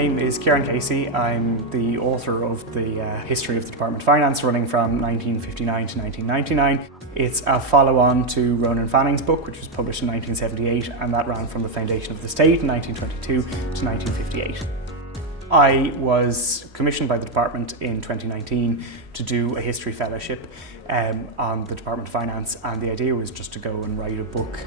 name is Ciarán Casey. I'm the author of the history of the Department of Finance running from 1959 to 1999. It's a follow-on to Ronan Fanning's book, which was published in 1978, and that ran from the foundation of the state in 1922 to 1958. I was commissioned by the department in 2019 to do a history fellowship on the Department of Finance, and the idea was just to go and write a book.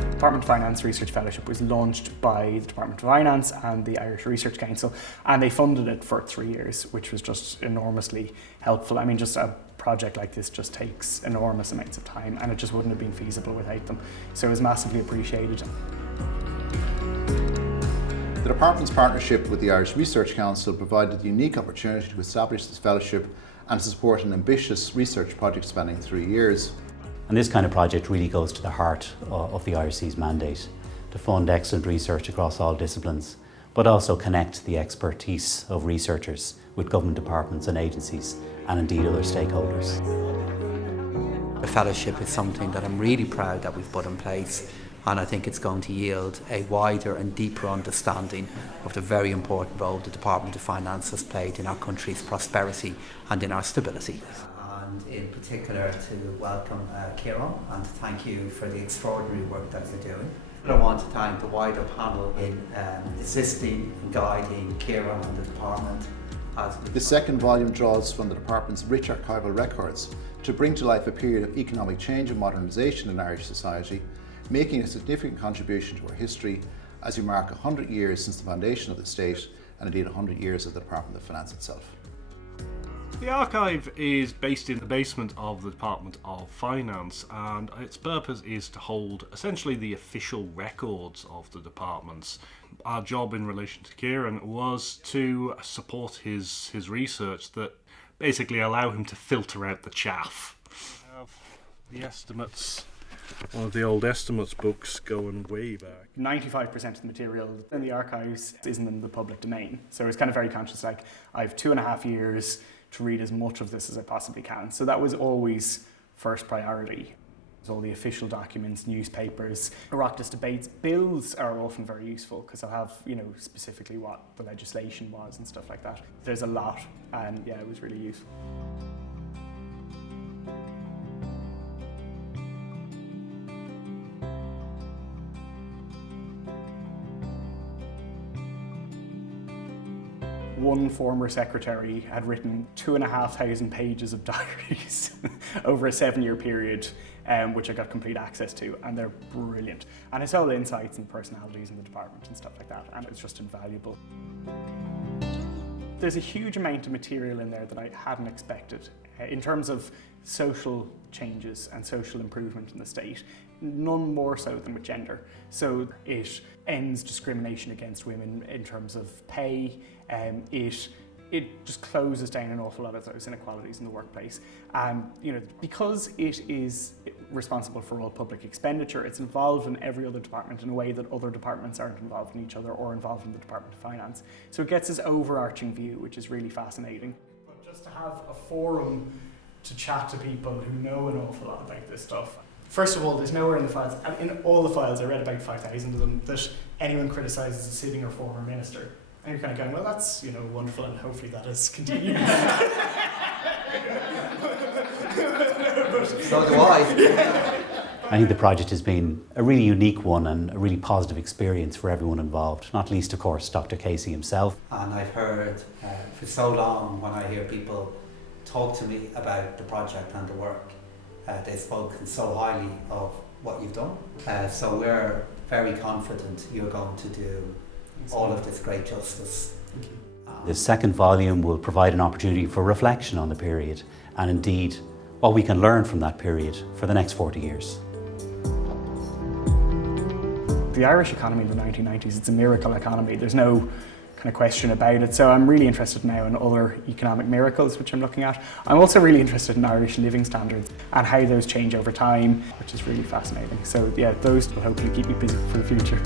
The Department of Finance Research Fellowship was launched by the Department of Finance and the Irish Research Council, and they funded it for 3 years, which was just enormously helpful. I mean, just a project like this just takes enormous amounts of time, and it just wouldn't have been feasible without them. So it was massively appreciated. The Department's partnership with the Irish Research Council provided the unique opportunity to establish this fellowship and to support an ambitious research project spanning 3 years. And this kind of project really goes to the heart of the IRC's mandate, to fund excellent research across all disciplines, but also connect the expertise of researchers with government departments and agencies, and indeed other stakeholders. The fellowship is something that I'm really proud that we've put in place, and I think it's going to yield a wider and deeper understanding of the very important role the Department of Finance has played in our country's prosperity and in our stability. And in particular to welcome Ciarán and to thank you for the extraordinary work that you're doing. I want to thank the wider panel in assisting and guiding Ciarán and the department. The second volume draws from the department's rich archival records to bring to life a period of economic change and modernisation in Irish society, making a significant contribution to our history as we mark 100 years since the foundation of the state and indeed 100 years of the Department of Finance itself. The archive is based in the basement of the Department of Finance, and its purpose is to hold essentially the official records of the departments. Our job in relation to Ciarán was to support his research that basically allow him to filter out the chaff. We have the estimates, one of the old estimates books going way back. 95% of the material in the archives isn't in the public domain, so it's kind of very conscious, like I have 2.5 years to read as much of this as I possibly can. So that was always first priority. All the official documents, newspapers, Oireachtas debates, bills are often very useful because I'll have, specifically what the legislation was and stuff like that. There's a lot, and yeah, it was really useful. One former secretary had written 2,500 pages of diaries over a 7-year period, which I got complete access to, and they're brilliant. And it's all the insights and personalities in the department and stuff like that, and it's just invaluable. There's a huge amount of material in there that I hadn't expected in terms of social changes and social improvement in the state, none more so than with gender. So it ends discrimination against women in terms of pay, it just closes down an awful lot of those inequalities in the workplace. Because it is responsible for all public expenditure, it's involved in every other department in a way that other departments aren't involved in each other or involved in the Department of Finance. So it gets this overarching view, which is really fascinating. But just to have a forum to chat to people who know an awful lot about this stuff. First of all, there's nowhere in the files, and in all the files, I read about 5,000 of them, that anyone criticises a sitting or former minister. And you're kind of going, well, that's, wonderful, and hopefully that has continued. So do I. I think the project has been a really unique one and a really positive experience for everyone involved, not least, of course, Dr. Casey himself. And I've heard for so long when I hear people talk to me about the project and the work, they've spoken so highly of what you've done. So we're very confident you're going to do all of this great justice. The second volume will provide an opportunity for reflection on the period and indeed what we can learn from that period for the next 40 years. The Irish economy in the 1990s, it's a miracle economy. There's no kind of question about it. So I'm really interested now in other economic miracles, which I'm looking at. I'm also really interested in Irish living standards and how those change over time, which is really fascinating. So yeah, those will hopefully keep me busy for the future.